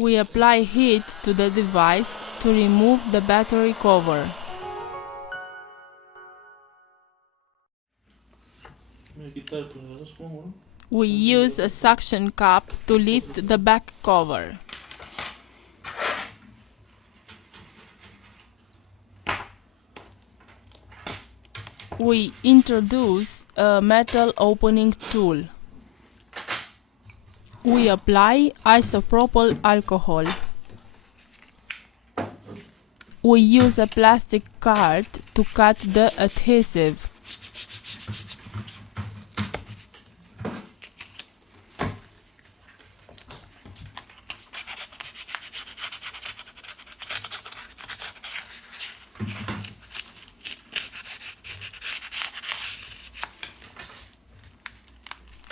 We apply heat to the device to remove the battery cover. We use a suction cup to lift the back cover. We introduce a metal opening tool. We apply isopropyl alcohol. We use a plastic card to cut the adhesive.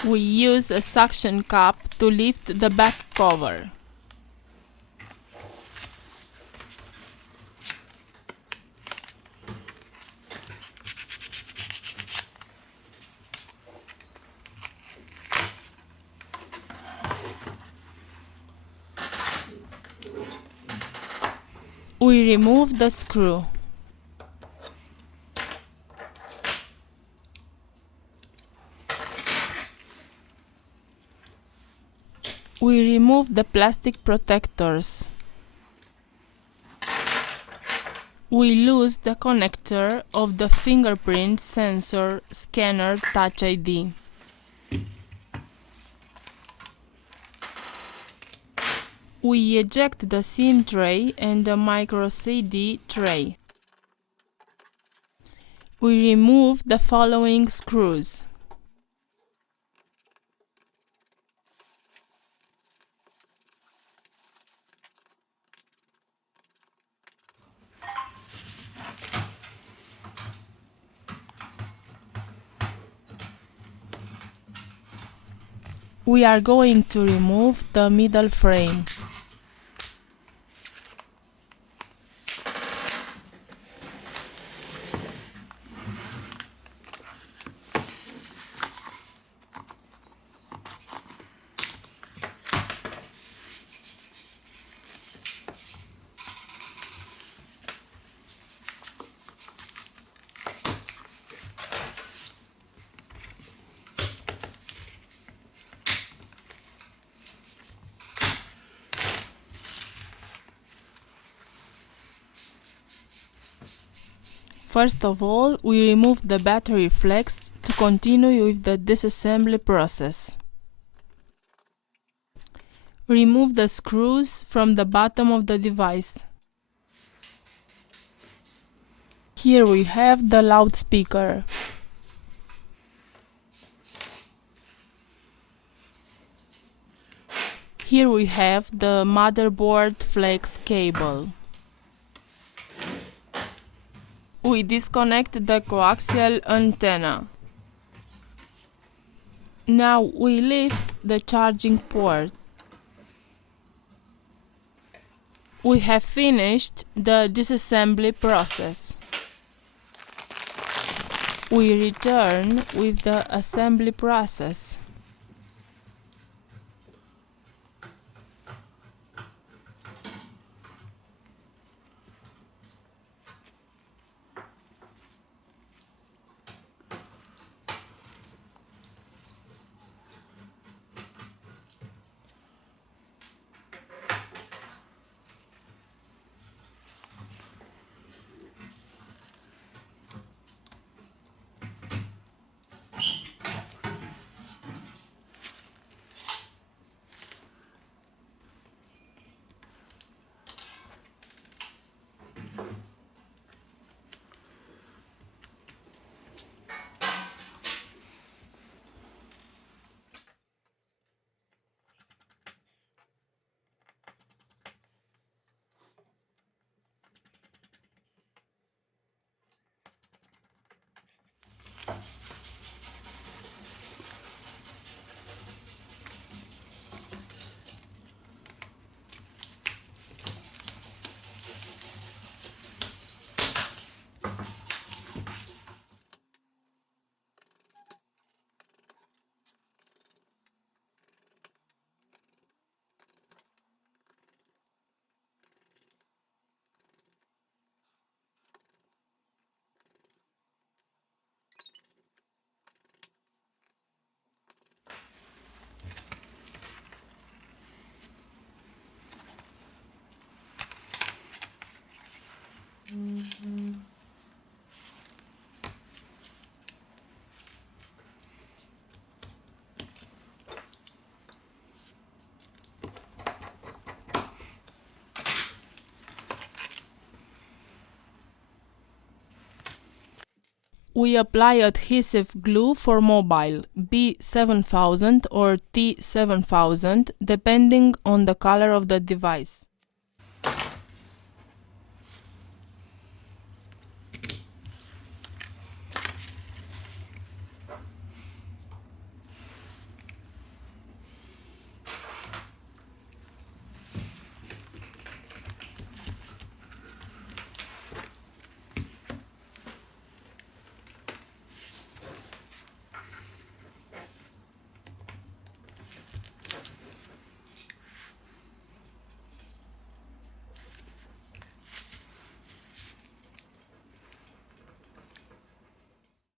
We use a suction cup to lift the back cover. We remove the screw. We remove the plastic protectors. We lose the connector of the fingerprint sensor scanner Touch ID. We eject the SIM tray and the micro CD tray. We remove the following screws. We are going to remove the middle frame. First of all, we remove the battery flex to continue with the disassembly process. Remove the screws from the bottom of the device. Here we have the loudspeaker. Here we have the motherboard flex cable. We disconnect the coaxial antenna. Now we lift the charging port. We have finished the disassembly process. We return with the assembly process. We apply adhesive glue for mobile B7000 or T7000 depending on the color of the device.